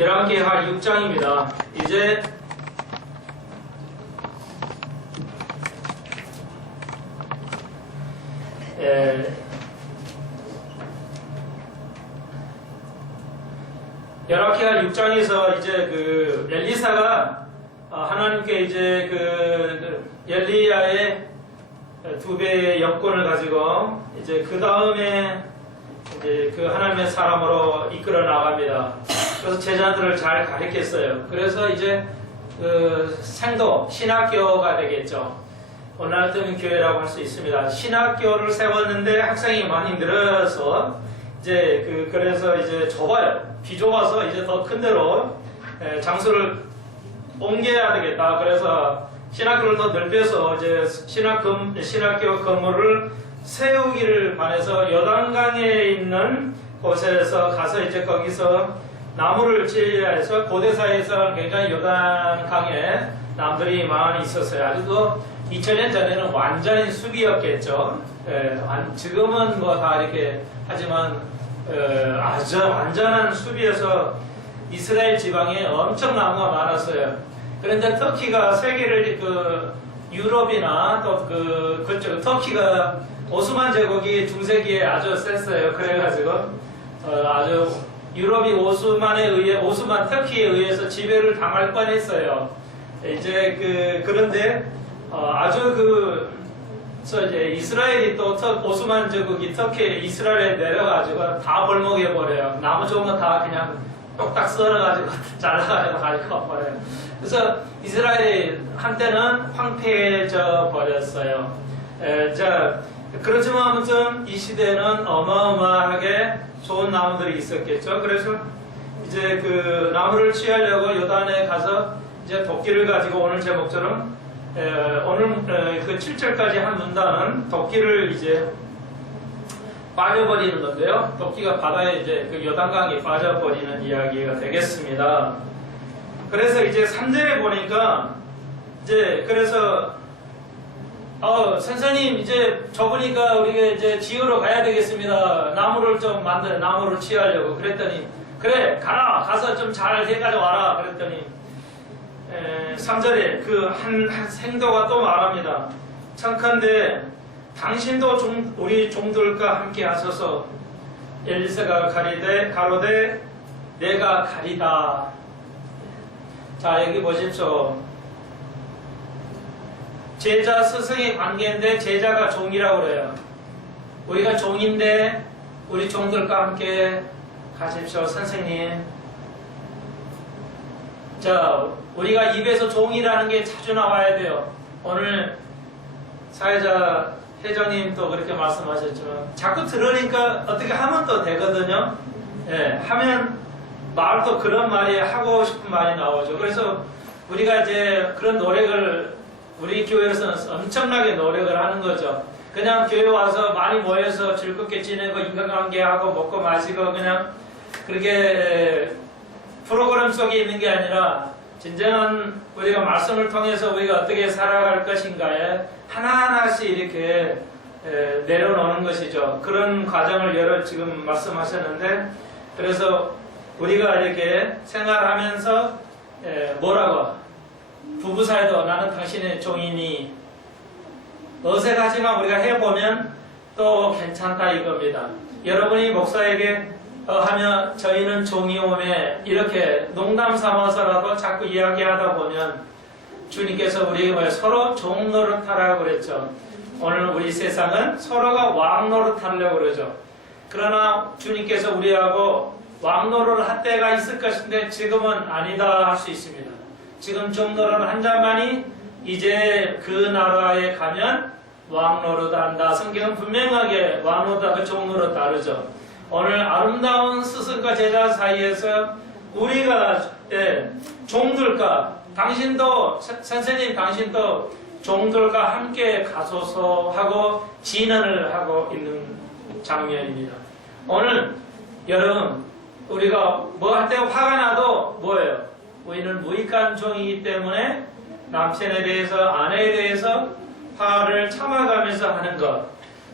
열왕기하 6장입니다. 이제 열왕기하 6장에서 이제 그 엘리사가 하나님께 이제 그 엘리야의 2배의 영권을 가지고 이제 그 다음에 이제 그 하나님의 사람으로 이끌어 나갑니다. 그래서 제자들을 잘 가르쳤어요. 그래서 이제 그 생도 신학교가 되겠죠. 오늘날 때는 교회라고 할 수 있습니다. 신학교를 세웠는데 학생이 많이 늘어서 이제 그래서 이제 좁아요. 비좁아서 이제 더 큰 데로 장소를 옮겨야 되겠다. 그래서 신학교를 더 넓혀서 이제 신학교 건물을 세우기를 바래서 요단강에 있는 곳에서 가서 이제 거기서 나무를 칠해야 해서 고대사에서 굉장히 요단강에 나무들이 많이 있었어요. 아직도 2000년 전에는 완전히 숲이었겠죠. 지금은 뭐 다 이렇게 하지만 아주 완전한 숲이어서 이스라엘 지방에 엄청 나무가 많았어요. 그런데 터키가 세계를 유럽이나 또 그쪽 터키가 오스만 제국이 중세기에 아주 셌어요. 그래가지고 아주 유럽이 오스만 터키에 의해서 지배를 당할 뻔했어요. 이제 그런데 아주 이제 이스라엘이 또 오스만 제국이 터키 이스라엘에 내려가지고 다 벌목해 버려요. 나무 좋은 거 다 그냥 똑딱 썰어가지고 잘라가지고 가지고 버려요. 그래서 이스라엘이 한때는 황폐해져 버렸어요. 그렇지만 아무튼 이 시대는 어마어마하게 좋은 나무들이 있었겠죠. 그래서 이제 그 나무를 취하려고 요단에 가서 이제 도끼를 가지고 오늘 제목처럼 오늘 그 7절까지 한 문단은 도끼를 이제 빠져버리는 건데요. 도끼가 바다에 이제 그 요단강에 빠져버리는 이야기가 되겠습니다. 그래서 이제 3절에 보니까 이제 그래서 선생님 이제 저보니까 우리가 이제 지으러 가야 되겠습니다. 나무를 좀 나무를 취하려고 그랬더니 그래 가라 가서 좀 잘 해가지고 와라 그랬더니 3절에 그 한 생도가 또 말합니다. 청컨대 당신도 우리 종들과 함께 하소서. 엘리사가 가로되 내가 가리다. 자 여기 보십시오. 제자 스승의 관계인데 제자가 종이라고 그래요. 우리가 종인데 우리 종들과 함께 가십시오. 선생님. 자 우리가 입에서 종이라는 게 자주 나와야 돼요. 오늘 사회자 회장님도 그렇게 말씀하셨지만 자꾸 들으니까 어떻게 하면 또 되거든요. 하면 말도 그런 말이 하고 싶은 말이 나오죠. 그래서 우리가 이제 그런 노력을 우리 교회에서는 엄청나게 노력을 하는 거죠. 그냥 교회 와서 많이 모여서 즐겁게 지내고 인간관계하고 먹고 마시고 그냥 그렇게 프로그램 속에 있는 게 아니라 진정한 우리가 말씀을 통해서 우리가 어떻게 살아갈 것인가에 하나하나씩 이렇게 내려놓는 것이죠. 그런 과정을 지금 말씀하셨는데 그래서 우리가 이렇게 생활하면서 뭐라고 부부 사이도 나는 당신의 종이니 어색하지만 우리가 해보면 또 괜찮다 이겁니다. 여러분이 목사에게 하면 저희는 종이오매 이렇게 농담 삼아서라도 자꾸 이야기하다 보면 주님께서 우리에게 서로 종 노릇하라고 그랬죠. 오늘 우리 세상은 서로가 왕 노릇하려고 그러죠. 그러나 주님께서 우리하고 왕 노릇을 할 때가 있을 것인데 지금은 아니다 할 수 있습니다. 지금 종 노릇을 한 자만이 이제 그 나라에 가면 왕 노릇한다. 성경은 분명하게 왕 노릇하고 종 노릇 다르죠. 오늘 아름다운 스승과 제자 사이에서 우리가 종들과 당신도 선생님 당신도 종들과 함께 가소서 하고 진언을 하고 있는 장면입니다. 오늘 여러분 우리가 뭐 할 때 화가 나도 뭐예요? 우리는 무익한 종이기 때문에 남편에 대해서 아내에 대해서 화를 참아가면서 하는 것.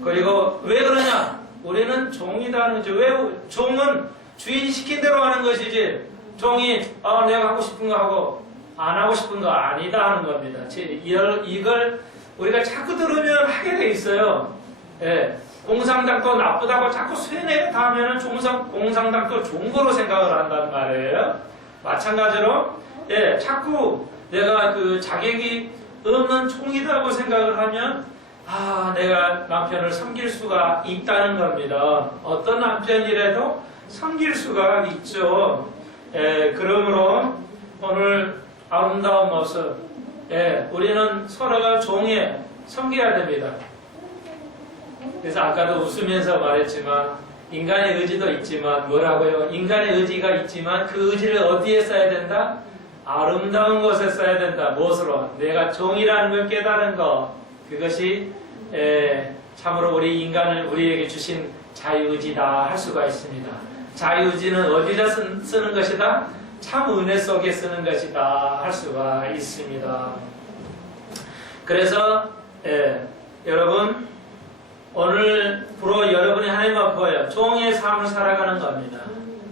그리고 왜 그러냐? 우리는 종이다 하는 거죠. 왜 종은 주인 시킨 대로 하는 것이지 종이 내가 하고 싶은 거 하고 안 하고 싶은 거 아니다 하는 겁니다. 이걸 우리가 자꾸 들으면 하게 돼 있어요. 예, 공산당도 나쁘다고 자꾸 쇠뇌가 하면은 공산당도 좋은 거로 생각을 한단 말이에요. 마찬가지로 예, 자꾸 내가 그 자격이 없는 총이라고 생각을 하면 내가 남편을 섬길 수가 있다는 겁니다. 어떤 남편이라도 섬길 수가 있죠. 그러므로 오늘 아름다운 모습, 우리는 서로가 종에 섬겨야 됩니다. 그래서 아까도 웃으면서 말했지만 인간의 의지도 있지만 뭐라고요? 인간의 의지가 있지만 그 의지를 어디에 써야 된다? 아름다운 곳에 써야 된다. 무엇으로? 내가 종이라는 걸 깨달은 것. 그것이 참으로 우리 인간을 우리에게 주신 자유의지다 할 수가 있습니다. 자유의지는 어디다 쓰는 것이다? 참 은혜 속에 쓰는 것이다 할 수가 있습니다. 그래서 여러분 오늘부로 여러분이 하나님 앞에 종의 삶을 살아가는 겁니다.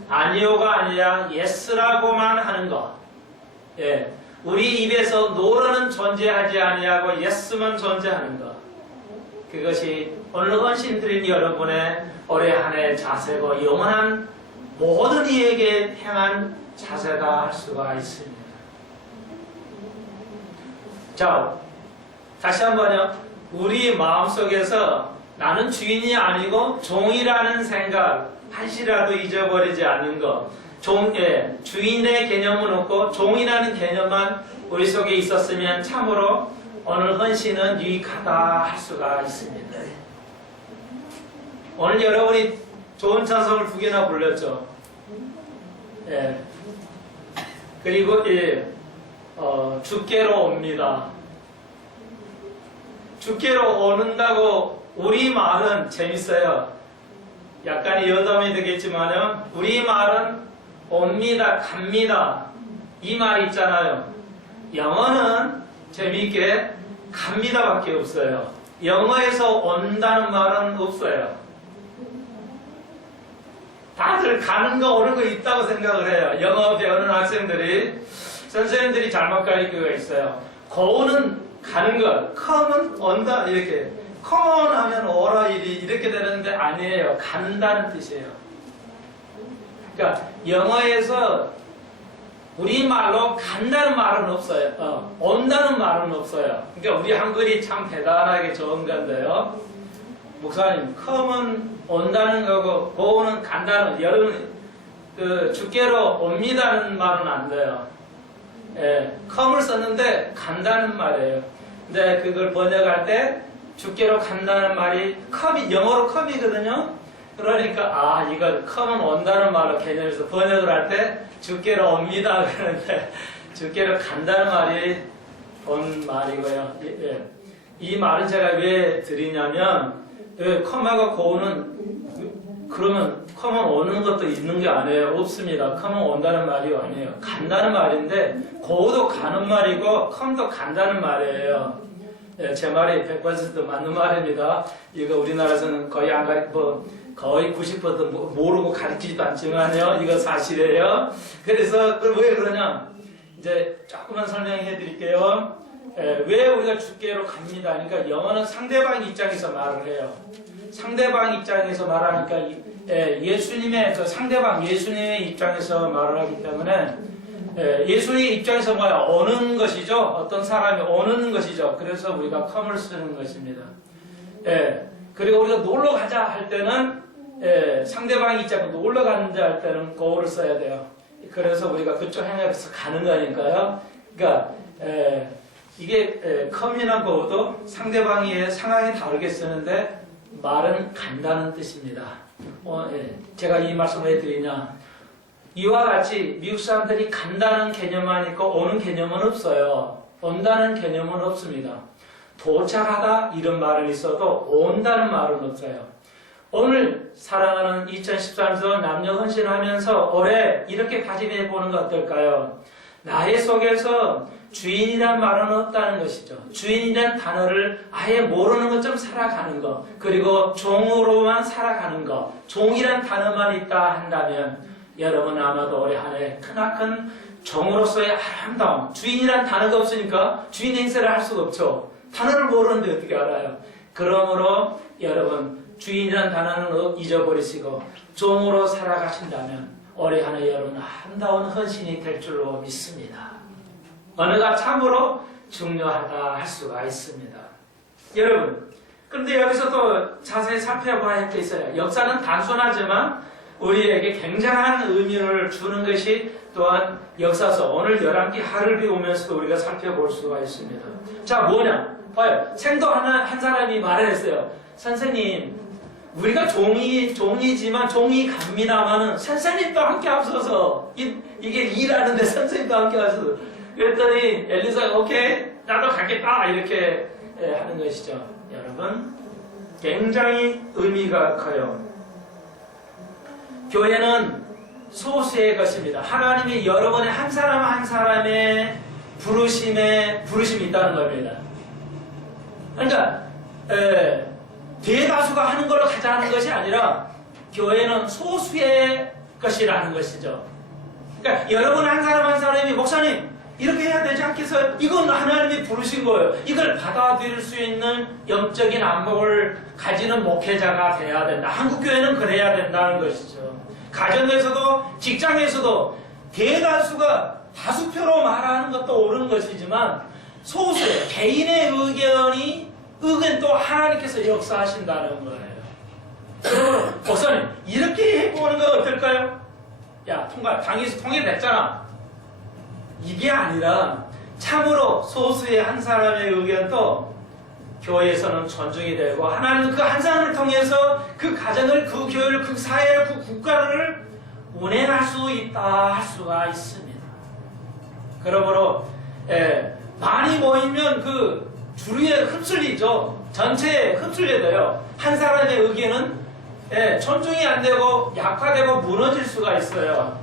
아니요가 아니라 예스라고만 하는 것. 우리 입에서 노로는 존재하지 아니하고 예스만 존재하는 것. 그것이 오늘 헌신 드린 여러분의 올해 한 해 자세고 영원한 모든 이에게 향한 자세다 할 수가 있습니다. 자, 다시 한번요. 우리 마음속에서 나는 주인이 아니고 종이라는 생각 한시라도 잊어버리지 않는 것. 주인의 개념은 없고 종이라는 개념만 우리 속에 있었으면 참으로 오늘 헌신은 유익하다 할 수가 있습니다. 오늘 여러분이 좋은 찬송을 2개나 불렀죠. 그리고 주께로 옵니다. 주께로 오는다고 우리 말은 재밌어요. 약간의 여담이 되겠지만요. 우리 말은 옵니다, 갑니다. 이 말이 있잖아요. 영어는 재미있게 갑니다 밖에 없어요. 영어에서 온다는 말은 없어요. 다들 가는 거 오는 거 있다고 생각을 해요. 영어 배우는 학생들이 선생님들이 잘못 가르치고 있어요. go는 가는 것, come은 온다 이렇게 come on 하면 오라 이렇게 되는데 아니에요. 간다는 뜻이에요. 그러니까 영어에서 우리말로 간다는 말은 없어요. 온다는 말은 없어요. 그러니까 우리 한글이 참 대단하게 좋은 건데요. 목사님, come은 온다는 거고 go는 간다는, 여러분 주께로 옵니다는 말은 안 돼요. come을 썼는데 간다는 말이에요. 근데 그걸 번역할 때 주께로 간다는 말이 영어로 come이거든요. 그러니까 이걸 come은 온다는 말로 개념에서 번역을 할 때 주께로 옵니다 그러는데 주께로 간다는 말이 온 말이고요. 이 말은 제가 왜 드리냐면 come하고 go는 그러면 come은 오는 것도 있는 게 아니에요. 없습니다. come은 온다는 말이 아니에요. 간다는 말인데 go도 가는 말이고 come도 간다는 말이에요. 제 말이 100% 맞는 말입니다. 이거 우리나라에서는 거의 안 거의 90% 모르고 가르치지도 않지만요. 이거 사실이에요. 그래서 왜 그러냐? 이제 조금만 설명해 드릴게요. 왜 우리가 주께로 갑니다. 그러니까 영어는 상대방 입장에서 말을 해요. 상대방 입장에서 말하니까 예수님의 상대방 예수님의 입장에서 말을 하기 때문에 예수님의 입장에서 오는 것이죠. 어떤 사람이 오는 것이죠. 그래서 우리가 come을 쓰는 것입니다. 그리고 우리가 놀러 가자 할 때는 상대방 입장에서 놀러 가는지 할 때는 go를 써야 돼요. 그래서 우리가 그쪽 향해서 가는 거니까요. 그러니까 이게 come이나 go도 상대방의 상황이 다르게 쓰는데 말은 간다는 뜻입니다. 제가 이 말씀을 왜 드리냐? 이와 같이 미국 사람들이 간다는 개념만 있고 오는 개념은 없어요. 온다는 개념은 없습니다. 도착하다 이런 말은 있어도 온다는 말은 없어요. 오늘 사랑하는 2013년 남녀 헌신하면서 올해 이렇게 다짐해 보는 거 어떨까요? 나의 속에서 주인이란 말은 없다는 것이죠. 주인이란 단어를 아예 모르는 것처럼 살아가는 것, 그리고 종으로만 살아가는 것, 종이란 단어만 있다 한다면 여러분 아마도 올해 한 해 크나큰 종으로서의 아름다움, 주인이란 단어가 없으니까 주인 행세를 할 수가 없죠. 단어를 모르는데 어떻게 알아요? 그러므로 여러분 주인이란 단어는 잊어버리시고 종으로 살아가신다면 올해 한 해 여러분 아름다운 헌신이 될 줄로 믿습니다. 언어가 참으로 중요하다 할 수가 있습니다. 여러분, 그런데 여기서 또 자세히 살펴봐야 할 게 있어요. 역사는 단순하지만 우리에게 굉장한 의미를 주는 것이 또한 역사서 오늘 11기 하를 배우면서도 우리가 살펴볼 수가 있습니다. 자, 뭐냐? 봐요. 생도 한 사람이 말을 했어요. 선생님, 우리가 종이지만 종이 갑니다만은 선생님도 함께 하셔서 이게 일하는데 선생님도 함께 하셔서 그랬더니 엘리사가 오케이 나도 가겠다 이렇게 하는 것이죠. 여러분 굉장히 의미가 커요. 교회는 소수의 것입니다. 하나님이 여러분의 한 사람 한 사람의 부르심이 있다는 겁니다. 그러니까 대다수가 하는 걸로 가자는 것이 아니라 교회는 소수의 것이라는 것이죠. 그러니까 여러분 한 사람 한 사람이 목사님 이렇게 해야 되지 않겠어요? 이건 하나님이 부르신 거예요. 이걸 받아들일 수 있는 영적인 안목을 가지는 목회자가 돼야 된다. 한국교회는 그래야 된다는 것이죠. 가정에서도 직장에서도 대다수가 다수표로 말하는 것도 옳은 것이지만 소수의 개인의 의견 또 하나님께서 역사하신다는 거예요. 여러분, 목사님 이렇게 해보는 건 어떨까요? 야, 당에서 통일됐잖아. 이게 아니라 참으로 소수의 한 사람의 의견도 교회에서는 존중이 되고 하나님은 그 한 사람을 통해서 그 가정을, 그 교회를, 그 사회를, 그 국가를 운행할 수 있다 할 수가 있습니다. 그러므로 많이 모이면 그 주류에 흡슬리죠. 전체에 흡슬려져요. 한 사람의 의견은 존중이 안 되고 약화되고 무너질 수가 있어요.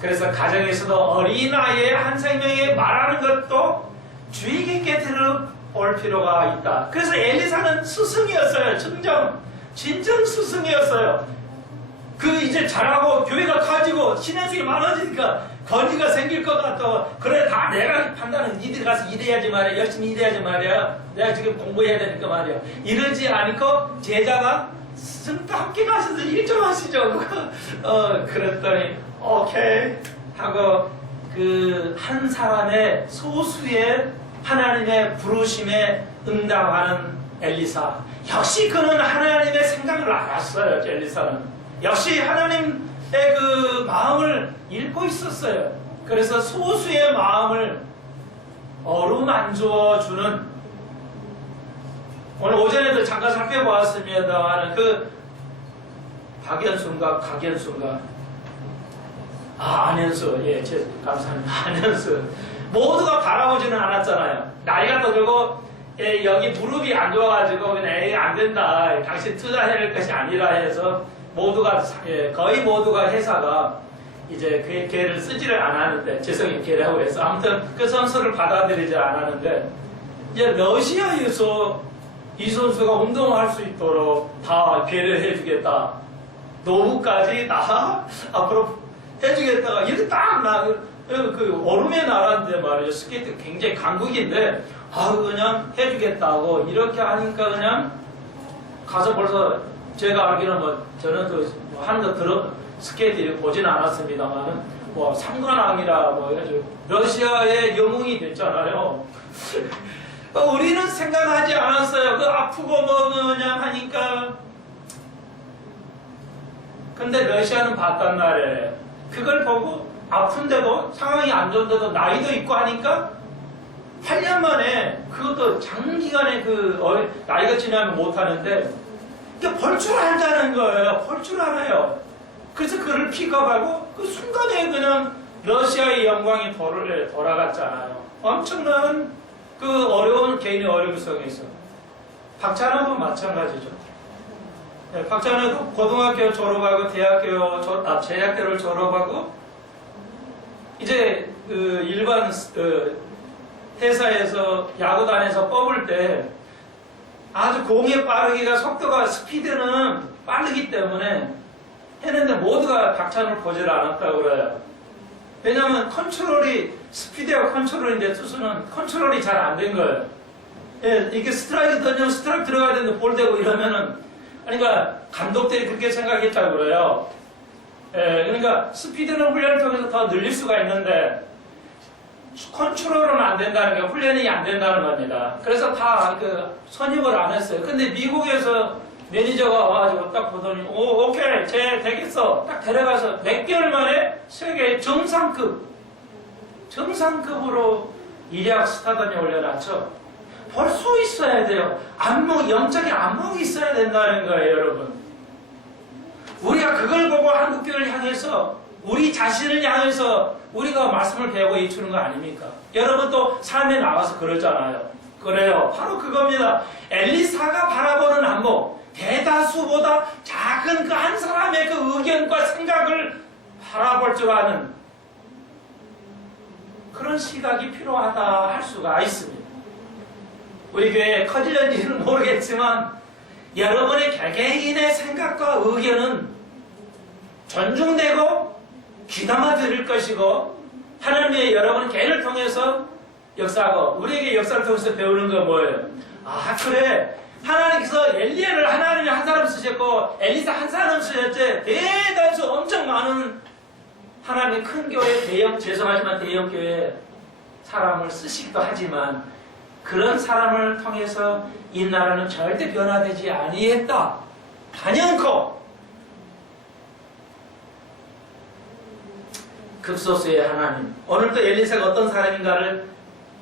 그래서 가정에서도 어린아이의 한 생명에 말하는 것도 주의 깊게 들어볼 필요가 있다. 그래서 엘리사는 스승이었어요. 진정 스승이었어요. 그 이제 잘하고 교회가 커지고 신앙생이 많아지니까 권위가 생길 것 같아. 그래 다 내가 판단은 니들 가서 일해야지 말이야. 열심히 일해야지 말이야. 내가 지금 공부해야 되니까 말이야. 이러지 않고 제자가 스승도 함께 가셔서 일 좀 하시죠. 그랬더니 오케이 하고 그 한 사람의 소수의 하나님의 부르심에 응답하는 엘리사. 역시 그는 하나님의 생각을 알았어요. 엘리사는 역시 하나님의 그 마음을 읽고 있었어요. 그래서 소수의 마음을 어루만져 주는, 오늘 오전에도 잠깐 살펴보았습니다만 그 박연순과 각연순과 안현수, 감사합니다. 안현수 모두가 바라보지는 않았잖아요. 나이가 더 들고 여기 무릎이 안 좋아가지고 그냥 안 된다. 당신 투자해야 할 것이 아니라 해서 모두가 거의 모두가 회사가 이제 그 걔를 쓰지를 않았는데 죄송해요 걔라고 해서 아무튼 그 선수를 받아들이지 않았는데 이제 러시아에서 이 선수가 운동할 수 있도록 다 배려해 주겠다. 노후까지 다 앞으로 해주겠다가 이렇게 딱 그 얼음의 나라인데 말이에요. 스케이트 굉장히 강국인데 그냥 해주겠다고 이렇게 하니까 그냥 가서 벌써 제가 알기로는 저는 하는 거 스케이트 보지는 않았습니다만은 상관왕이라 해가지고 러시아의 영웅이 됐잖아요. 우리는 생각하지 않았어요. 그 아프고 그냥 하니까. 근데 러시아는 봤단 말이에요. 그걸 보고 아픈데도 상황이 안 좋은데도 나이도 있고 하니까 8년 만에 그것도 장기간에 나이가 지나면 못하는데 이게 볼 줄 알자는 거예요. 볼 줄 알아요. 그래서 그를 픽업하고 그 순간에 그냥 러시아의 영광이 돌아갔잖아요. 엄청난 그 어려운 개인의 어려움 속에서. 박찬호도 마찬가지죠. 박찬호도 고등학교 졸업하고 대학교를 졸업하고 이제 그 일반 회사에서 야구단에서 뽑을 때 아주 공의 빠르기가 스피드는 빠르기 때문에 했는데 모두가 박찬을 보질 않았다고 그래요. 왜냐하면 스피드와 컨트롤인데 투수는 컨트롤이 잘 안 된 거예요. 예, 이게 스트라이크 던지면 스트라이크 들어가야 되는데 볼 되고 이러면은, 그러니까 감독들이 그렇게 생각했다고 그래요. 예, 그러니까 스피드는 훈련을 통해서 더 늘릴 수가 있는데, 컨트롤은 안 된다는 게 훈련이 안 된다는 겁니다. 그래서 다 선임을 안 했어요. 근데 미국에서 매니저가 와가지고 딱 보더니, 오케이, 쟤 되겠어. 딱 데려가서 몇 개월 만에 세계 정상급으로 일약 스타단에 올려놨죠. 볼 수 있어야 돼요. 영적인 안목이 있어야 된다는 거예요, 여러분. 우리가 그걸 보고 한국교회를 향해서, 우리 자신을 향해서 우리가 말씀을 배우고 입추는 거 아닙니까? 여러분 또 삶에 나와서 그러잖아요. 그래요. 바로 그겁니다. 엘리사가 바라보는 안목, 대다수보다 작은 그 한 사람의 그 의견과 생각을 바라볼 줄 아는 그런 시각이 필요하다 할 수가 있습니다. 우리 교회에 커질는지는 모르겠지만 여러분의 개개인의 생각과 의견은 존중되고 귀담아 들을 것이고 하나님의 여러분 개인을 통해서 역사하고 우리에게 역사를 통해서 배우는 건 뭐예요? 아 그래 하나님께서 엘리야를 하나님이 한 사람 쓰셨고 엘리사 한 사람 쓰셨지 대단수 엄청 많은 하나님의 큰 교회 죄송하지만 대형 교회 사람을 쓰시기도 하지만 그런 사람을 통해서 이 나라는 절대 변화되지 아니했다. 단연코 극소수의 하나님. 오늘도 엘리사가 어떤 사람인가를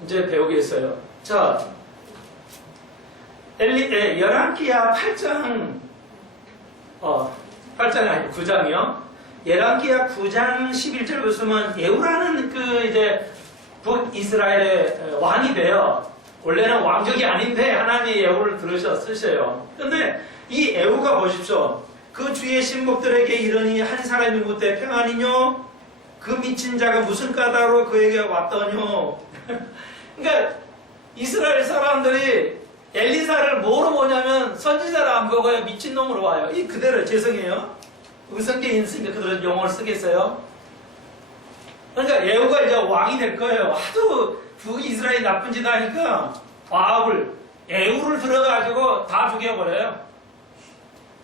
이제 배우겠어요. 자, 열왕기야 8장, 8장이 아니고 9장이요. 열왕기야 9장 11절 보시면 예후라는 이제 북이스라엘의 왕이 돼요. 원래는 왕족이 아닌데 하나님의 예후를 쓰셔요. 근데 이 예후가 보십시오. 그 주의 신복들에게 이르니 한 사람이 묻되 평안이뇨? 그 미친 자가 무슨 까닭으로 그에게 왔더뇨? 그러니까 이스라엘 사람들이 엘리사를 뭐로 보냐면 선지자를 안 보고요. 미친놈으로 와요. 이 그대로 죄송해요. 성경에 있으니까 그대로 용어를 쓰겠어요. 그러니까 예후가 이제 왕이 될 거예요. 하도 북이스라엘이 나쁜 짓 하니까 예후를 들어가지고 다 죽여버려요.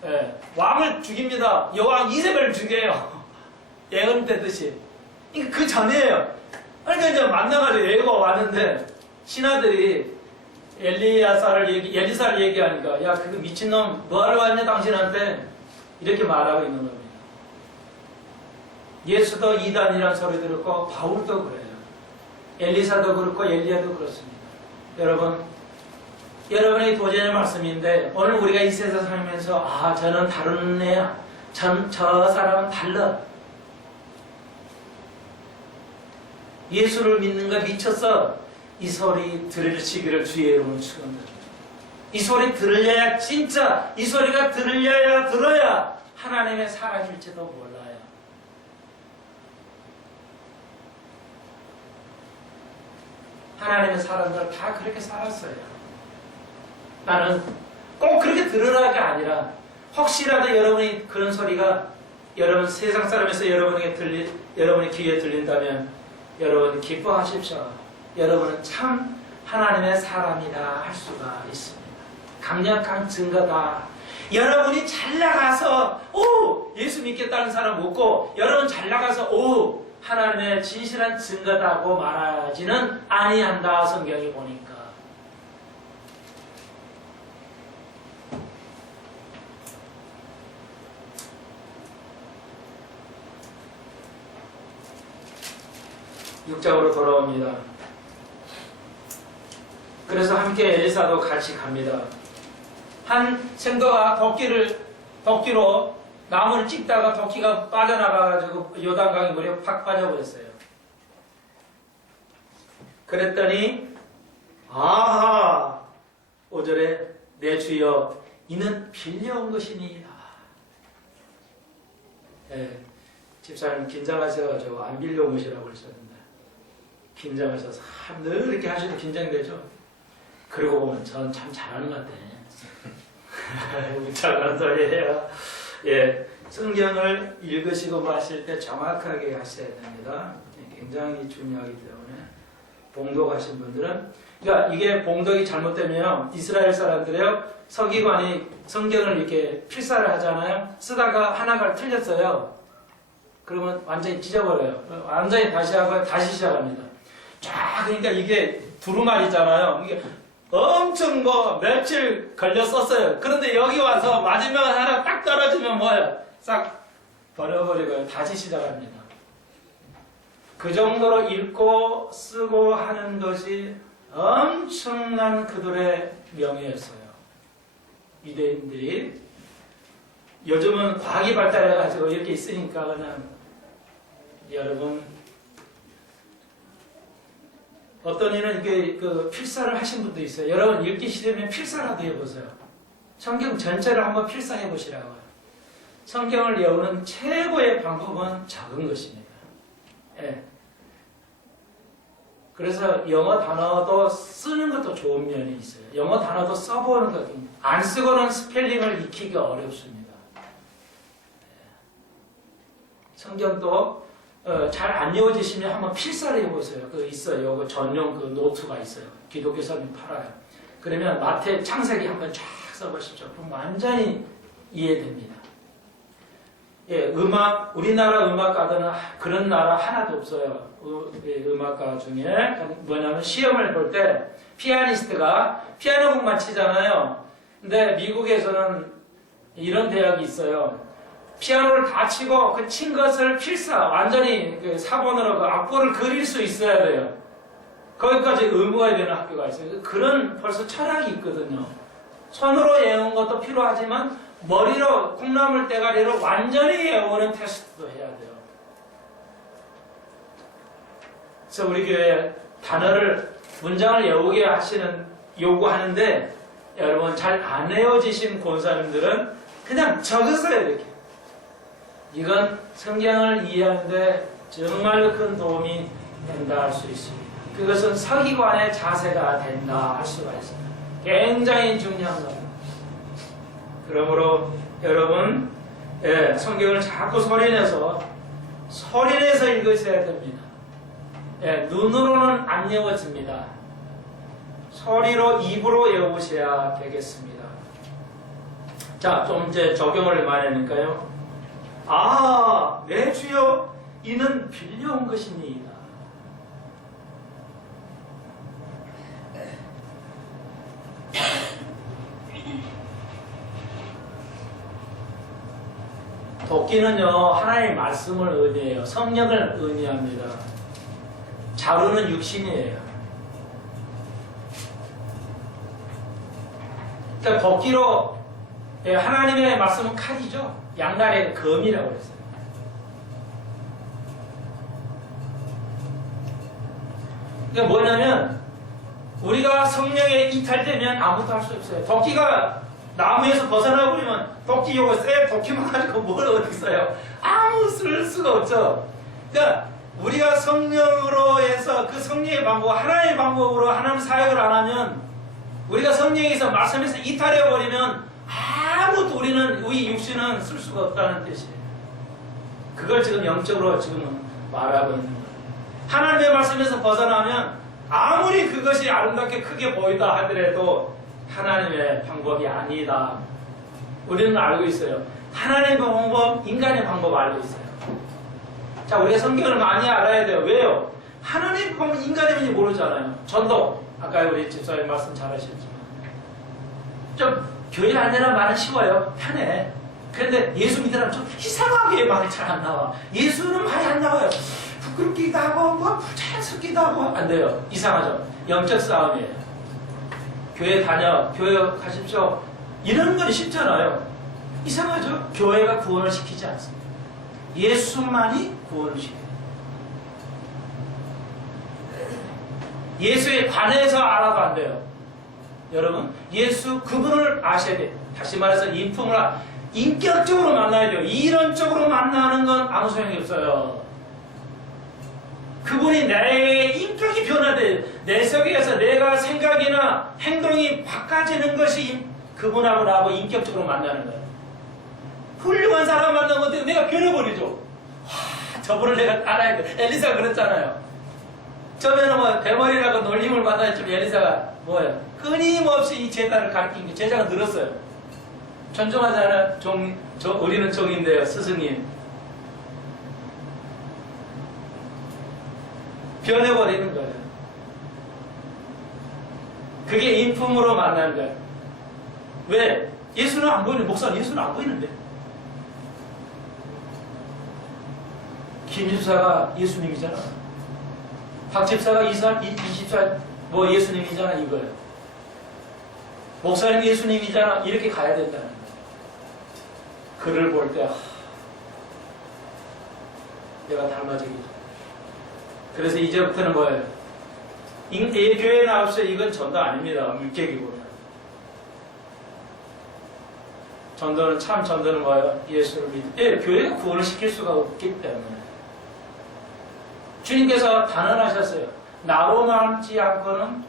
예, 왕을 죽입니다. 여왕 이세벨을 죽여요. 예언 되듯이. 그 전이에요. 그러니까 이제 만나가지고 예후가 왔는데 신하들이 엘리사를 얘기하니까 야 그 미친놈 뭐하러 왔냐 당신한테 이렇게 말하고 있는 겁니다. 예수도 이단이라는 소리 들었고 바울도 그래요. 엘리사도 그렇고 엘리야도 그렇습니다. 여러분의 도전의 말씀인데 오늘 우리가 이 세상 살면서 저는 다른 애야. 저 사람은 달라. 예수를 믿는 거 미쳐서 이 소리 들으시기를 주의 이름으로 축원드립니다. 이 소리 들으려야 진짜 이 소리가 들어야 하나님의 사랑일지도 몰라요. 하나님의 사람들 다 그렇게 살았어요. 나는 꼭 그렇게 들으라가 아니라 혹시라도 여러분이 그런 소리가 여러분 세상 사람에서 여러분의 귀에 들린다면 여러분 기뻐하십시오. 여러분은 참 하나님의 사람이다 할 수가 있습니다. 강력한 증거다. 여러분이 잘 나가서 예수 믿겠다는 사람 없고 여러분 잘 나가서 하나님의 진실한 증거다고 말하지는 아니한다. 성경이 보니까. 육장으로 돌아옵니다. 그래서 함께 엘리사도 같이 갑니다. 한 생도가 도끼로 나무를 찍다가 도끼가 빠져나가가지고 요단강에 물에 팍 빠져버렸어요. 그랬더니 5절에 내 주여 이는 빌려온 것이니이다. 집사님 긴장하셔가지고 안 빌려온 것이라고 그러셨는데 긴장하셔서 늘 이렇게 하시도 긴장되죠. 그러고 보면 전 참 잘하는 것 같아. 잘하는 소리예요. 성경을 읽으시고 마실 때 정확하게 하셔야 됩니다. 굉장히 중요하기 때문에 봉독하신 분들은, 그러니까 이게 봉독이 잘못되면 이스라엘 사람들이요, 서기관이 성경을 이렇게 필사를 하잖아요. 쓰다가 하나가 틀렸어요. 그러면 완전히 찢어버려요. 완전히 다시 하고 다시 시작합니다. 쫙, 그러니까 이게 두루마리잖아요. 이게 엄청 뭐 며칠 걸려 썼어요. 그런데 여기 와서 마지막 하나 딱 떨어지면 뭐예요? 싹 버려버리고요. 다시 시작합니다. 그 정도로 읽고 쓰고 하는 것이 엄청난 그들의 명예였어요. 유대인들이. 요즘은 과학이 발달해가지고 이렇게 있으니까 그냥 여러분, 어떤 이는 이게 그 필사를 하신 분도 있어요. 여러분 읽기 싫으면 필사라도 해보세요. 성경 전체를 한번 필사해 보시라고요. 성경을 외우는 최고의 방법은 적은 것입니다. 예. 그래서 영어 단어도 쓰는 것도 좋은 면이 있어요. 영어 단어도 써보는 것도, 안 쓰고는 스펠링을 익히기가 어렵습니다. 성경도 잘 안 외워지시면 한번 필사를 해보세요. 그 있어요. 그 전용 그 노트가 있어요. 기독교 사람이 팔아요. 그러면 마태 창세기 한번 쫙 써보십시오. 그럼 완전히 이해됩니다. 예, 음악, 우리나라 음악가들은 그런 나라 하나도 없어요. 음악가 중에 뭐냐면 시험을 볼 때 피아니스트가 피아노 곡만 치잖아요. 근데 미국에서는 이런 대학이 있어요. 피아노를 다 치고 그 친 것을 필사, 완전히 그 사본으로 그 악보를 그릴 수 있어야 돼요. 거기까지 의무화해야 되는 학교가 있어요. 그런 벌써 철학이 있거든요. 손으로 외우는 것도 필요하지만 머리로, 콩나물 대가리로 완전히 외우는 테스트도 해야 돼요. 그래서 우리 교회 단어를, 문장을 외우게 요구하는데, 여러분 잘 안 외워지신 권사님들은 그냥 적으세요, 이렇게. 이건 성경을 이해하는데 정말로 큰 도움이 된다 할 수 있습니다. 그것은 서기관의 자세가 된다 할 수가 있습니다. 굉장히 중요한 겁니다. 그러므로 여러분, 성경을 자꾸 소리내서 읽으셔야 됩니다. 눈으로는 안 외워집니다. 소리로, 입으로 외우셔야 되겠습니다. 자, 좀 이제 적용을 말하니까요. 아, 내 주여, 이는 빌려온 것입니다. 도끼는요, 하나님의 말씀을 의미해요. 성령을 의미합니다. 자루는 육신이에요. 그러니까 도끼로, 하나님의 말씀은 칼이죠. 양날의 검이라고 그랬어요. 그러니까 뭐냐면, 우리가 성령에 이탈되면 아무것도 할 수 없어요. 도끼가 나무에서 벗어나버리면 도끼 요거 쎄 도끼만 가지고 뭘 어디 써요? 아무 쓸 수가 없죠. 그러니까 우리가 성령으로 해서 그 성령의 방법, 하나님의 방법으로 하나님 사역을 안 하면, 우리가 성령에서 말씀에서 이탈해버리면 아무것도 우리 육신은 쓸 수가 없다는 뜻이에요. 그걸 지금 영적으로 지금 말하고 있는 거예요. 하나님의 말씀에서 벗어나면 아무리 그것이 아름답게 크게 보이다 하더라도 하나님의 방법이 아니다. 우리는 알고 있어요. 하나님의 방법, 인간의 방법 알고 있어요. 자, 우리가 성경을 많이 알아야 돼요. 왜요? 하나님의 방법, 인간의 방법이 모르잖아요. 전도, 아까 우리 집사님 말씀 잘하셨지만, 좀 교회 다니라는 말은 쉬워요. 편해. 그런데 예수 믿으라면 좀 이상하게 말이 잘 안 나와. 예수는 말이 안 나와요. 부끄럽기도 하고 뭐 부자연스럽기도 하고 안 돼요. 이상하죠. 영적 싸움이에요. 교회 가십시오. 이런 건 쉽잖아요. 이상하죠. 교회가 구원을 시키지 않습니다. 예수만이 구원을 시켜요. 예수에 관해서 알아도 안 돼요. 여러분, 예수 그분을 아셔야 돼요. 다시 말해서 인격적으로 만나야 돼요. 이론적으로 만나는 건 아무 소용이 없어요. 그분이 내 인격이 변화돼요. 내 속에서 내가 생각이나 행동이 바꿔지는 것이 그분하고 나하고 인격적으로 만나는 거예요. 훌륭한 사람 만나면 어떻게 내가 변해버리죠. 와, 저분을 내가 따라야 돼. 엘리사가 그랬잖아요. 처음에는 뭐 대머리라고 놀림을 받았지만 엘리사가 뭐예요? 끊임없이 이 제자를 가르친 게 제자가 늘었어요. 존중하잖아요. 우리는 종인데요. 스승님. 변해버리는 거예요. 그게 인품으로 만나는 거예요. 왜? 예수는 안 보이는데, 목사는 예수는 안 보이는데. 김 집사가 예수님이잖아. 박 집사가 이 집사 뭐 예수님이잖아 이거예요. 목사님 예수님이잖아 이렇게 가야 된다는 거예요. 그를 볼 때 내가 닮아지겠죠. 그래서 이제부터는 뭐예요? 이 교회에 나와서 이건 전도 아닙니다. 물개기보다. 전도는 참 전도는 뭐예요? 예수를 믿. 교회가 구원을 시킬 수가 없기 때문에. 주님께서 단언하셨어요. 나로 남지 않고는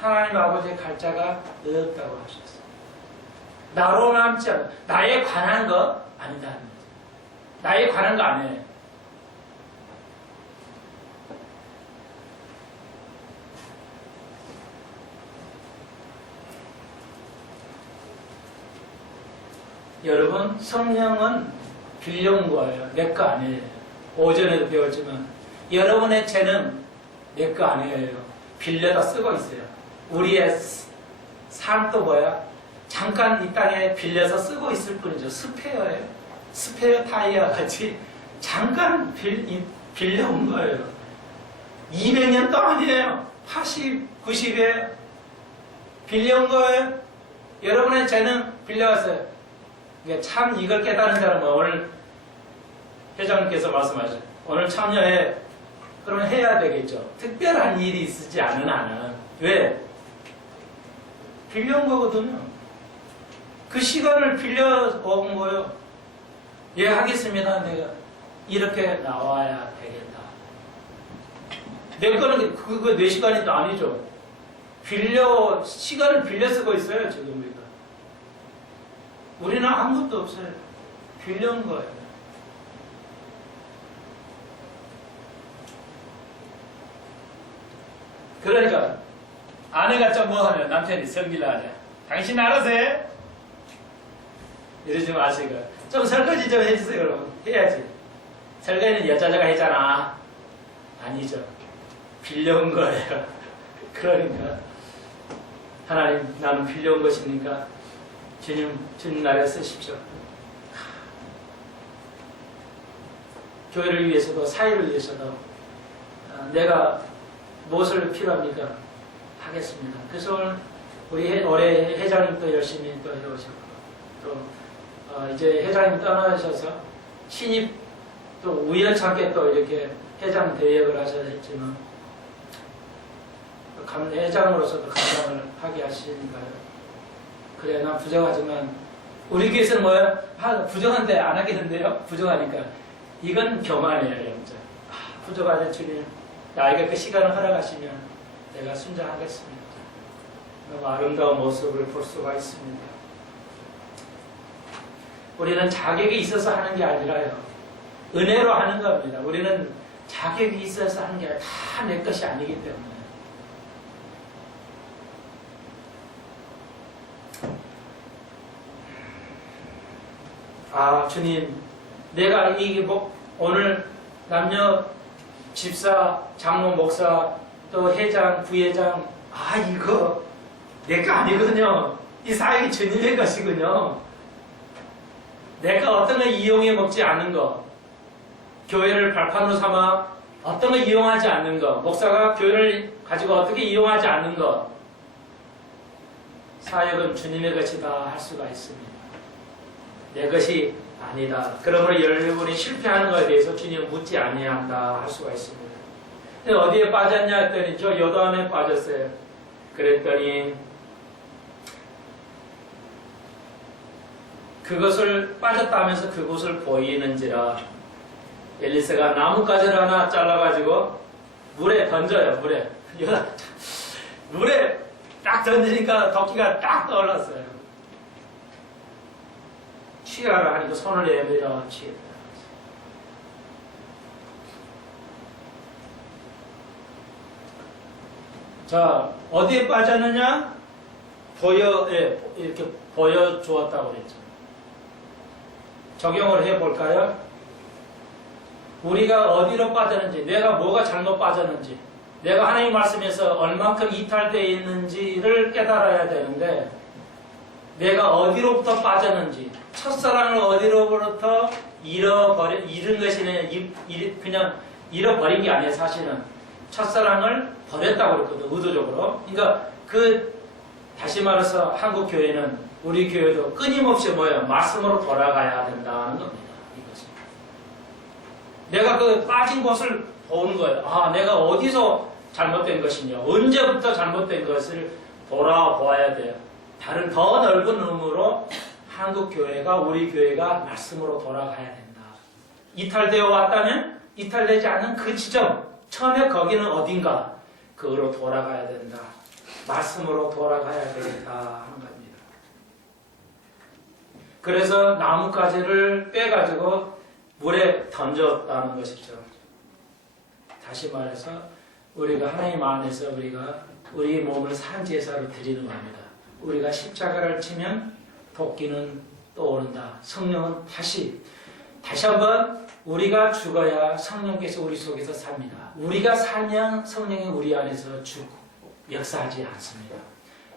하나님 아버지의 갈 자가 없다고 하셨어요. 나로 남지 않고 나에 관한 거 아니다. 나에 관한 거 아니에요. 여러분 성령은 빌려온 거예요. 내 거 아니에요. 오전에도 배웠지만 여러분의 죄는 내 거 아니에요. 빌려다 쓰고 있어요. 우리의 삶도 뭐야? 잠깐 이 땅에 빌려서 쓰고 있을 뿐이죠. 스페어예요. 스페어 타이어 같이 잠깐 빌려온 거예요. 200년도 아니에요. 80, 90에 빌려온 거예요. 여러분의 죄는 빌려왔어요. 참 이걸 깨달은 사람은 오늘 회장님께서 말씀하셨죠. 오늘 참여해. 그러면 해야 되겠죠. 특별한 일이 있지 않은 한은. 왜? 빌려온 거거든요. 그 시간을 빌려온 거예요. 예, 하겠습니다. 내가 이렇게 나와야 되겠다. 내 거는 그거 내 시간이 또 아니죠. 시간을 빌려 쓰고 있어요, 지금 우리가. 우리는 아무것도 없어요. 빌려온 거예요. 그러니까 아내가 좀 뭐하면 남편이 성질을 하냐. 당신 알아서 해. 이러지 마시고 좀 설거지 좀 해주세요. 여러분. 해야지. 설거지는 여자가 했잖아. 아니죠. 빌려온 거예요. 그러니까 하나님 나는 빌려온 것입니까? 주님 나라에 쓰십시오. 교회를 위해서도 사회를 위해서도 내가 무엇을 필요합니까? 하겠습니다. 그래서 오늘 우리 올해 회장님도 열심히 또 해오셨고 또 이제 회장님 떠나셔서 신입 또 우연찮게 또 이렇게 회장 대역을 하셔야 했지만 회장으로서도 감당을 하게 하시니까요. 그래 난 부정하지만 우리 교회에서는 뭐예요? 부정한데 안 하겠는데요? 부정하니까 이건 교만이에요. 영적. 부정하는 주님 나에게 그 시간을 허락하시면 내가 순종하겠습니다. 너무 아름다운 모습을 볼 수가 있습니다. 우리는 자격이 있어서 하는 게 아니라요. 은혜로 하는 겁니다. 우리는 자격이 있어서 하는 게 아니라 다 내 것이 아니기 때문에. 주님, 내가 오늘 남녀 집사, 장로, 목사, 또 회장, 부회장, 이거 내 거 아니거든요. 이 사역이 주님의 것이군요. 내가 어떤 걸 이용해 먹지 않는 거, 교회를 발판으로 삼아 어떤 걸 이용하지 않는 거, 목사가 교회를 가지고 어떻게 이용하지 않는 거, 사역은 주님의 것이다 할 수가 있습니다. 내 것이 아니다. 그러므로 여러분이 실패하는 것에 대해서 주님 묻지 아니한다 할 수가 있습니다. 근데 어디에 빠졌냐 했더니 저 요단에 빠졌어요. 그랬더니 그것을 빠졌다 하면서 그곳을 보이는지라 엘리사가 나뭇가지를 하나 잘라가지고 물에 던져요. 물에 딱 던지니까 도끼가 딱 떠올랐어요. 취하라 하니까 손을 내밀어 취해. 자, 어디에 빠졌느냐? 이렇게 보여주었다고 그랬죠. 적용을 해볼까요? 우리가 어디로 빠졌는지, 내가 뭐가 잘못 빠졌는지, 내가 하나님 말씀에서 얼만큼 이탈되어 있는지를 깨달아야 되는데, 내가 어디로부터 빠졌는지, 첫사랑을 어디로부터 잃은 것이 그냥 잃어버린 게 아니에요, 사실은. 첫사랑을 버렸다고 그랬거든, 의도적으로. 그러니까 다시 말해서 한국 교회는, 우리 교회도 끊임없이 뭐예요? 말씀으로 돌아가야 된다는 겁니다. 이것은. 내가 그 빠진 곳을 보는 거예요. 아, 내가 어디서 잘못된 것이냐, 언제부터 잘못된 것을 돌아보아야 돼요. 다른 더 넓은 의미로 한국 교회가, 우리 교회가 말씀으로 돌아가야 된다. 이탈되어 왔다면 이탈되지 않는 그 지점, 처음에 거기는 어딘가, 그거로 돌아가야 된다. 말씀으로 돌아가야 되겠다 하는 겁니다. 그래서 나뭇가지를 빼가지고 물에 던졌다는 것이죠. 다시 말해서 우리가 하나님 안에서 우리 몸을 산제사로 드리는 겁니다. 우리가 십자가를 치면 도끼는 떠오른다. 성령은 다시 한번 우리가 죽어야 성령께서 우리 속에서 삽니다. 우리가 살면 성령이 우리 안에서 역사하지 않습니다.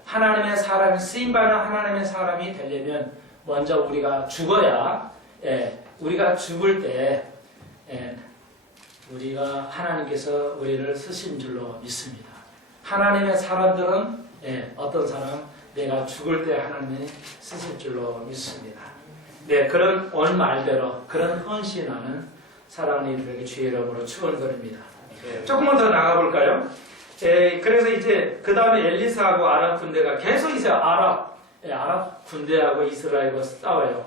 하나님의 사람이, 쓰임받는 하나님의 사람이 되려면 먼저 우리가 죽어야, 우리가 죽을 때 우리가 하나님께서 우리를 쓰신 줄로 믿습니다. 하나님의 사람들은 어떤 사람, 내가 죽을 때 하나님이 쓰실 줄로 믿습니다. 네, 그런 오늘 말대로 그런 헌신하는 사랑하는 이들에게 주의 이름으로 축원드립니다. 조금만 더 나가볼까요? 그래서 이제 그 다음에 엘리사하고 아랍 군대가 계속 이제 아랍 군대하고 이스라엘과 싸워요.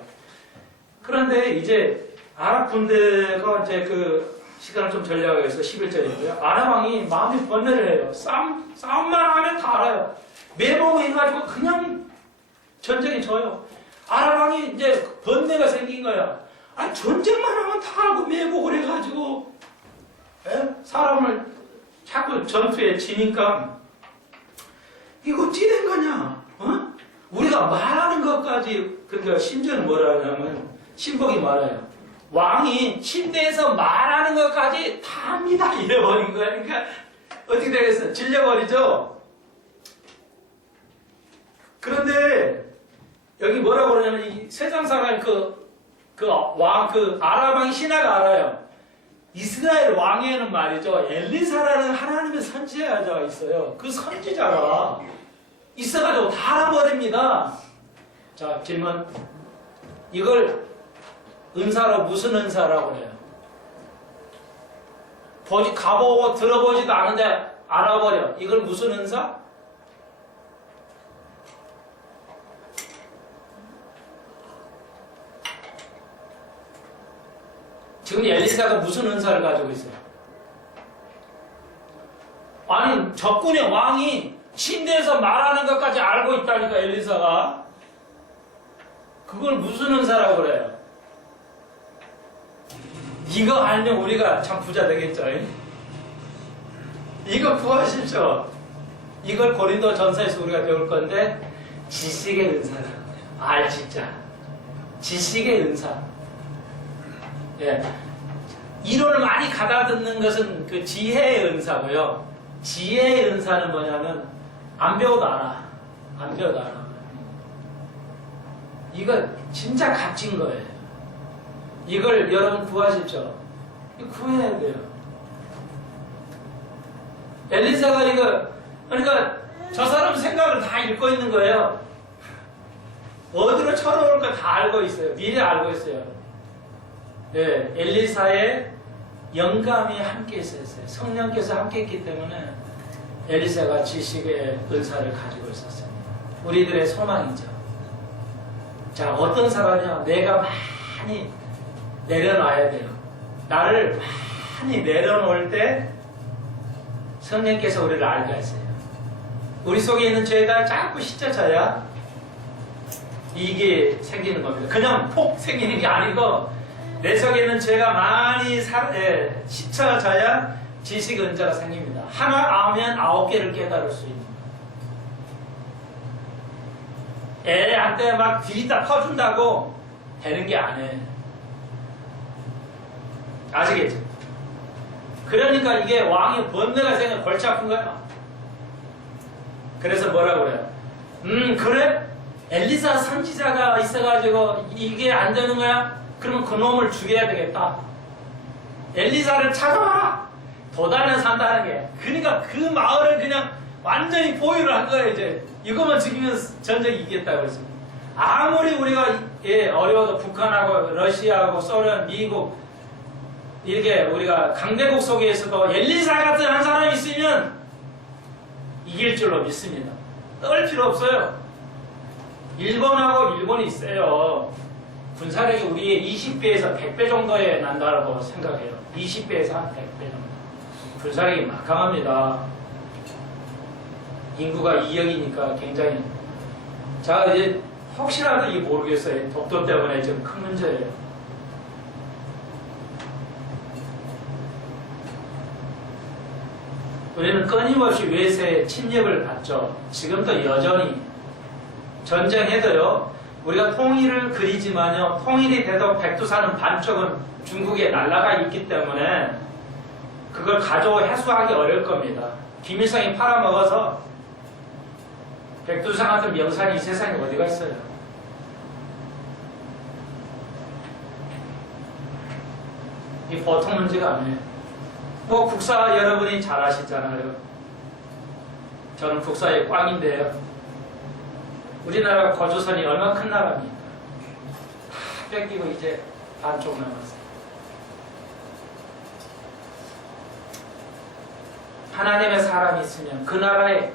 그런데 이제 아랍 군대가 이제 그 시간을 좀 전략해서 11절인데요. 아랍 왕이 마음이 번뇌를 해요. 싸움만 하면 다 알아요. 매복해가지고 그냥 전쟁이 져요. 아랍 왕이 이제 번뇌가 생긴 거야. 아니 전쟁만 하면 다 하고 매복을 해가지고 사람을 자꾸 전투에 치니까 이거 어찌 된 거냐? 우리가 말하는 것까지, 그러니까 심지어는 뭐라 하냐면 신복이 말해요. 왕이 침대에서 말하는 것까지 다 합니다. 이래버린 거야. 그러니까 어떻게 되겠어? 질려버리죠? 그런데 여기 뭐라고 그러냐면 이 세상 사람 아랍 왕이 신하가 알아요. 이스라엘 왕에는 말이죠. 엘리사라는 하나님의 선지자가 있어요. 그 선지자가 있어가지고 다 알아버립니다. 자, 질문. 이걸 은사로 무슨 은사라고 해요? 가보고 들어보지도 않은데 알아버려. 이걸 무슨 은사? 지금 엘리사가 무슨 은사를 가지고 있어요? 아니, 적군의 왕이 침대에서 말하는 것까지 알고 있다니까, 엘리사가. 그걸 무슨 은사라고 그래요? 이거 알면 우리가 참 부자 되겠죠? 이거 구하십시오. 이걸 고린도 전서에서 우리가 배울 건데, 지식의 은사라고 해요. 진짜. 지식의 은사. 이론을 많이 가다듬는 것은 그 지혜의 은사고요. 지혜의 은사는 뭐냐면 안 배워도 알아. 안 배워도 알아. 이거 진짜 값진 거예요. 이걸 여러분 구하십시오. 이거 구해야 돼요. 엘리사가 그러니까 저 사람 생각을 다 읽고 있는 거예요. 어디로 쳐놓을까 다 알고 있어요. 미리 알고 있어요. 엘리사의 영감이 함께 있었어요. 성령께서 함께 있기 때문에 엘리사가 지식의 은사를 가지고 있었어요. 우리들의 소망이죠. 자, 어떤 사람이냐? 내가 많이 내려놔야 돼요. 나를 많이 내려놓을 때 성령께서 우리를 알게 하세요. 우리 속에 있는 죄가 자꾸 씻겨져야 이게 생기는 겁니다. 그냥 폭 생기는 게 아니고 내 속에는 죄가 많이 씻어져야 지식 은자가 생깁니다. 하나 알면 9개를 깨달을 수 있는 거예요. 애한테 막 뒤다 퍼준다고 되는 게 아니에요. 아시겠죠? 그러니까 이게 왕의 번뇌가 생겨 골치 아픈 거야. 그래서 뭐라고 그래요? 그래? 엘리사 선지자가 있어가지고 이게 안 되는 거야? 그러면 그 놈을 죽여야 되겠다. 엘리사를 찾아와라! 도단에 산다는 게. 그러니까 그 마을을 그냥 완전히 보유를 한 거예요, 이제. 이것만 죽이면 전쟁이 이기겠다고 그랬습니다. 아무리 우리가 어려워도 북한하고 러시아하고 소련, 미국, 이렇게 우리가 강대국 속에서도 엘리사 같은 한 사람이 있으면 이길 줄로 믿습니다. 떨 필요 없어요. 일본이 있어요. 군사력이 우리의 20배에서 100배 정도에 난다고 생각해요. 20배에서 한 100배 정도. 군사력이 막강합니다. 인구가 2억이니까 굉장히. 자, 이제 혹시라도 이게 모르겠어요. 독도 때문에 지금 큰 문제예요. 우리는 끊임없이 외세의 침략을 받죠. 지금도 여전히 전쟁해도요. 우리가 통일을 그리지만요. 통일이 돼도 백두산은 반쪽은 중국에 날라가 있기 때문에 그걸 가지고 해소하기 어려울 겁니다. 김일성이 팔아먹어서 백두산 같은 명산이 이 세상에 어디가 있어요? 이 보통 문제가 아니에요. 뭐 국사 여러분이 잘 아시잖아요. 저는 국사의 꽝인데요. 우리나라 거주선이 얼마나 큰 나라입니까? 다 뺏기고 이제 반쪽 남았어요. 하나님의 사람이 있으면 그 나라에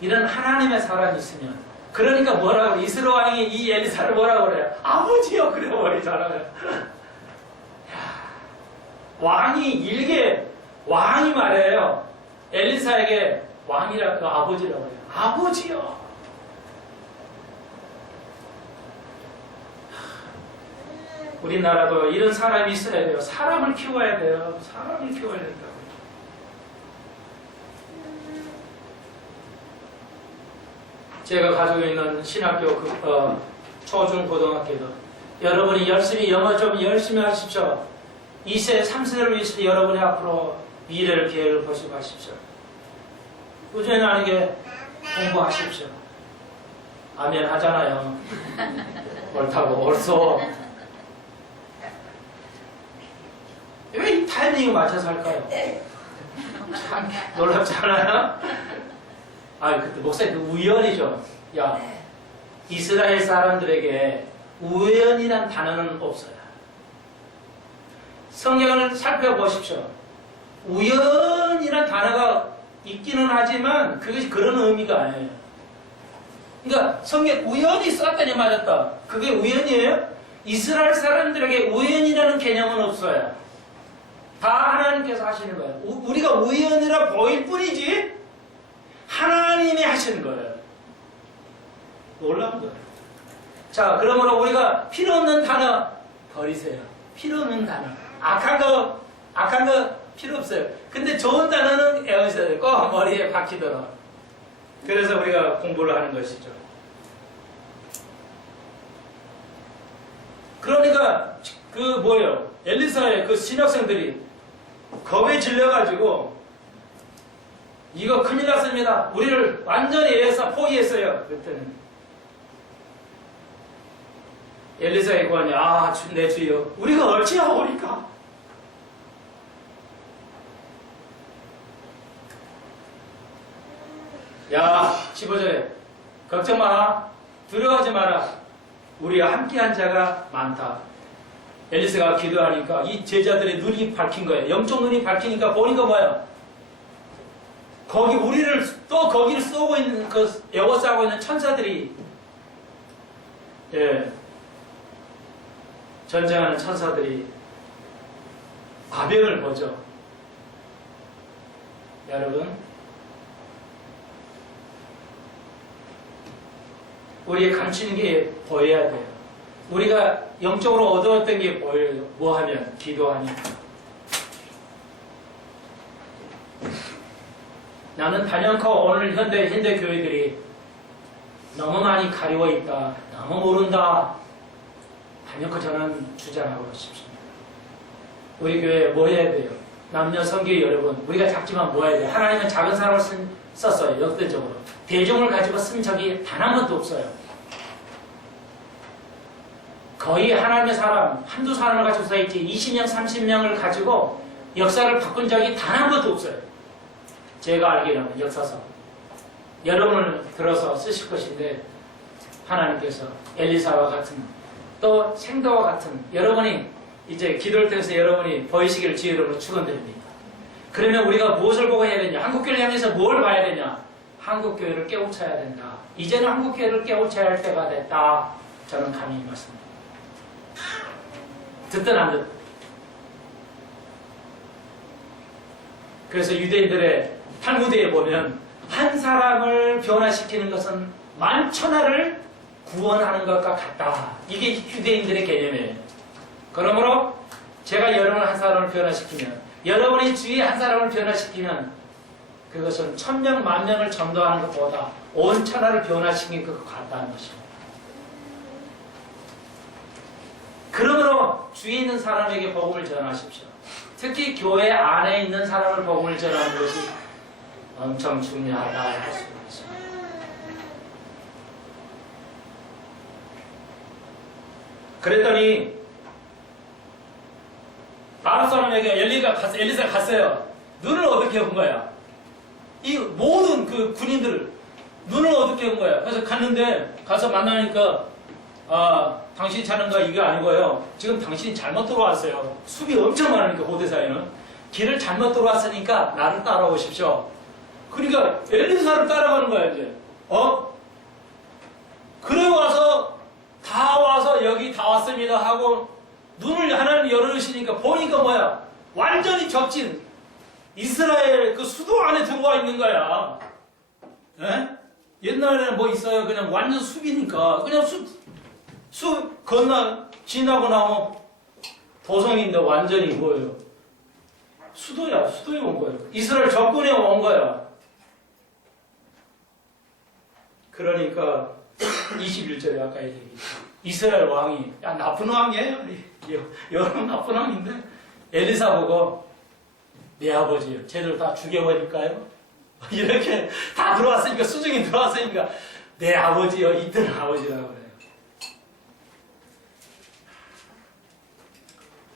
이런 하나님의 사람이 있으면 그러니까 뭐라고 그래? 이스라엘 왕이 이 엘리사를 뭐라고 그래요? 아버지요 그래 버리잖아요. 왕이 말해요. 엘리사에게 왕이라고 아버지라고 해요. 아버지요. 우리나라도 이런 사람이 있어야 돼요. 사람을 키워야 돼요. 사람을 키워야 된다고. 제가 가지고 있는 신학교 초중 고등학교도 여러분이 열심히 영어 좀 열심히 하십시오. 2세, 3세를 위해서 여러분이 앞으로 미래를 기회를 보시고 하십시오. 꾸준히 하게 공부하십시오. 아멘 하잖아요. 옳다고 옳소. 왜 이 타이밍에 맞춰서 할까요? 참 놀랍지 않아요? 그때 목사님 우연이죠. 야, 이스라엘 사람들에게 우연이란 단어는 없어요. 성경을 살펴보십시오. 우연이란 단어가 있기는 하지만 그것이 그런 의미가 아니에요. 그러니까 성경 우연히 썼더니 맞았다. 그게 우연이에요? 이스라엘 사람들에게 우연이라는 개념은 없어요. 다 하나님께서 하시는 거예요. 우리가 우연이라 보일 뿐이지 하나님이 하시는 거예요. 놀라운 거예요. 자, 그러므로 우리가 필요 없는 단어 버리세요. 필요 없는 단어. 악한 거 필요 없어요. 근데 좋은 단어는 애우셔야 돼요. 꼭 머리에 박히도록. 그래서 우리가 공부를 하는 것이죠. 그러니까 뭐예요? 엘리사의 그 신학생들이 겁에 질려가지고 이거 큰일 났습니다. 우리를 완전히 애사 포기했어요. 그때는 엘리사의 구원이 내 주여 우리가 어찌하오리까? 야 15절에 걱정 마라. 두려워하지 마라. 우리와 함께한 자가 많다. 엘리사가 기도하니까 이 제자들의 눈이 밝힌 거예요. 영적 눈이 밝히니까 보니까 뭐야? 거기를 쏘고 있는 에워싸고 있는 천사들이 전쟁하는 천사들이 과병을 보죠. 여러분 우리의 감추는 게 보여야 돼요. 우리가 영적으로 얻어왔던 게 보여요. 뭐 하면? 기도하니. 나는 단연코 오늘 현대 교회들이 너무 많이 가리워 있다. 너무 모른다. 단연코 저는 주장하고 싶습니다. 우리 교회 뭐 해야 돼요? 남녀 성교 여러분, 우리가 작지만 뭐 해야 돼요? 하나님은 작은 사람을 썼어요. 역대적으로. 대중을 가지고 쓴 적이 단 한 번도 없어요. 거의 하나님의 사람, 한두 사람을 가지고 써 있지 20명, 30명을 가지고 역사를 바꾼 적이 단 한 번도 없어요. 제가 알기로는 역사상. 여러분을 들어서 쓰실 것인데 하나님께서 엘리사와 같은 또 생도와 같은 여러분이 이제 기도를 통해서 여러분이 보이시기를 주의 이름으로 축원드립니다. 그러면 우리가 무엇을 보고 해야 되냐? 한국교회를 향해서 뭘 봐야 되냐? 한국교회를 깨우쳐야 된다. 이제는 한국교회를 깨우쳐야 할 때가 됐다. 저는 감히 말씀드립니다. 듣든 안 듣든. 그래서 유대인들의 탈무드에 보면 한 사람을 변화시키는 것은 만천하를 구원하는 것과 같다. 이게 유대인들의 개념이에요. 그러므로 제가 여러분 한 사람을 변화시키면 여러분이 주위에 한 사람을 변화시키면 그것은 1000명, 10,000명을 전도하는 것보다 온 천하를 변화시키는 것과 같다는 것입니다. 그러므로 주위에 있는 사람에게 복음을 전하십시오. 특히 교회 안에 있는 사람을 복음을 전하는 것이 엄청 중요하다 할 수 있습니다. 그랬더니 다른 사람에게 엘리사가 갔어요. 눈을 어둡게 한 거야. 이 모든 그 군인들 눈을 어둡게 한 거야. 그래서 갔는데 가서 만나니까 당신이 찾는 거 이게 아니고요. 지금 당신이 잘못 들어왔어요. 숲이 엄청 많으니까 고대사에는 길을 잘못 들어왔으니까 나를 따라오십시오. 그러니까 엘리사를 따라가는 거야 이제. 그래 와서 여기 다 왔습니다 하고 눈을 하나님 열어주시니까 보니까 뭐야? 완전히 적진 이스라엘 그 수도 안에 들어와 있는 거야. 예? 옛날에는 뭐 있어요? 그냥 완전 숲이니까 그냥 숲 지나고 나면 도성인데 완전히 뭐예요? 수도에 온 거예요. 이스라엘 적군에 온 거야. 그러니까 21절에 아까 얘기했죠. 이스라엘 왕이 나쁜 왕이에요. 여러분 나쁜 왕인데 엘리사 보고 내 아버지요. 쟤들 다 죽여버릴까요? 이렇게 다 들어왔으니까 수중이 들어왔으니까 내 아버지요. 이들 아버지라고 그래요.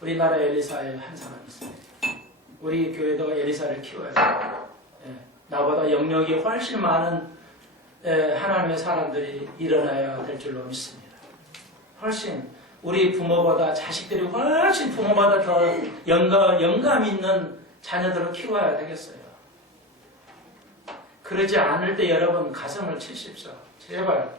우리나라 엘리사에 한 사람이 있어요. 우리 교회도 엘리사를 키워야 돼요. 나보다 영역이 훨씬 많은 하나님의 사람들이 일어나야 될 줄로 믿습니다. 훨씬 우리 부모보다 자식들이 훨씬 부모보다 더 영감 있는 자녀들을 키워야 되겠어요. 그러지 않을 때 여러분 가슴을 치십시오. 제발.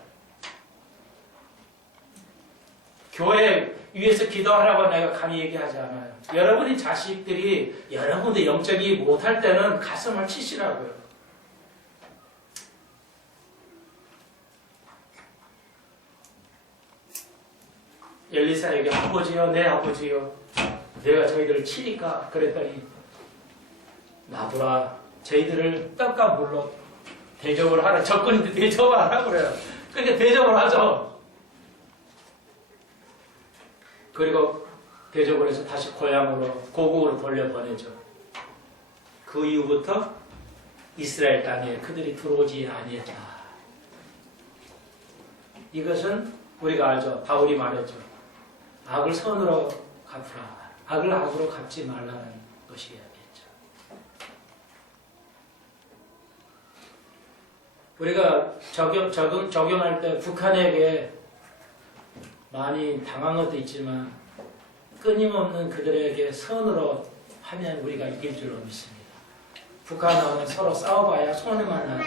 교회 위에서 기도하라고 내가 감히 얘기하지 않아요. 여러분이 자식들이 여러분도 영적이 못할 때는 가슴을 치시라고요. 엘리사에게 아버지요, 내 아버지요, 내가 저희들을 치니까 그랬더니 놔두라. 저희들을 떡과 물로 대접을 하라. 적군인데 대접을 하라 그래요. 그러니까 대접을 하죠. 그리고 대접을 해서 다시 고향으로 고국으로 돌려보내죠. 그 이후부터 이스라엘 땅에 그들이 들어오지 아니했다. 이것은 우리가 알죠. 바울이 말했죠. 악을 선으로 갚으라. 악을 악으로 갚지 말라는 것이겠죠. 우리가 적용할 때 북한에게 많이 당한 것도 있지만 끊임없는 그들에게 선으로 하면 우리가 이길 줄로 믿습니다. 북한하고는 서로 싸워봐야 손해만 나죠.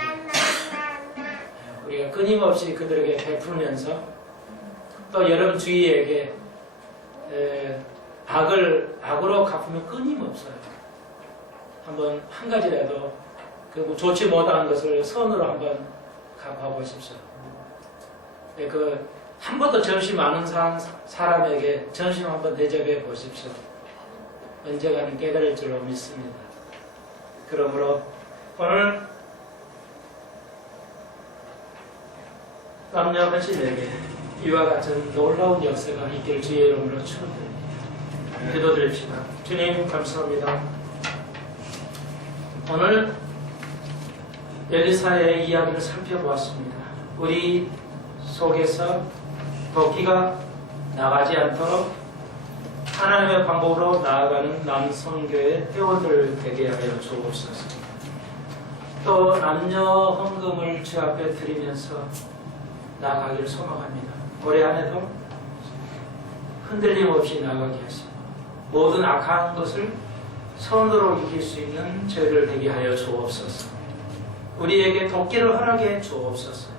우리가 끊임없이 그들에게 베풀면서 또 여러분 주위에게 악으로 갚으면 끊임없어요. 한번 한 가지라도 그 좋지 못한 것을 선으로 한번 갚아보십시오. 한 번도 점심 안 온 사람에게 점심 한번 대접해 보십시오. 언젠가는 깨달을 줄로 믿습니다. 그러므로 오늘 남녀 헌신에게 이와 같은 놀라운 역사가 있길 주의 이름으로 축원드립니다. 기도드립시다. 주님 감사합니다. 오늘 엘리사의 이야기를 살펴보았습니다. 우리 속에서 도끼가 나가지 않도록 하나님의 방법으로 나아가는 남성교회 회원들 되게 하여 주옵소서. 또 남녀 헌금을 주 앞에 드리면서 나아가기를 소망합니다. 올해 한 해도 흔들림 없이 나아가게 하시고 모든 악한 것을 선으로 이길 수 있는 저희를 되게 하여 주옵소서. 우리에게 돕기를 허락해 주옵소서.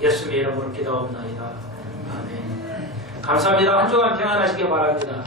예수님의 이름으로 기도하옵나이다. 아멘. 감사합니다. 한 주간 평안하시길 바랍니다.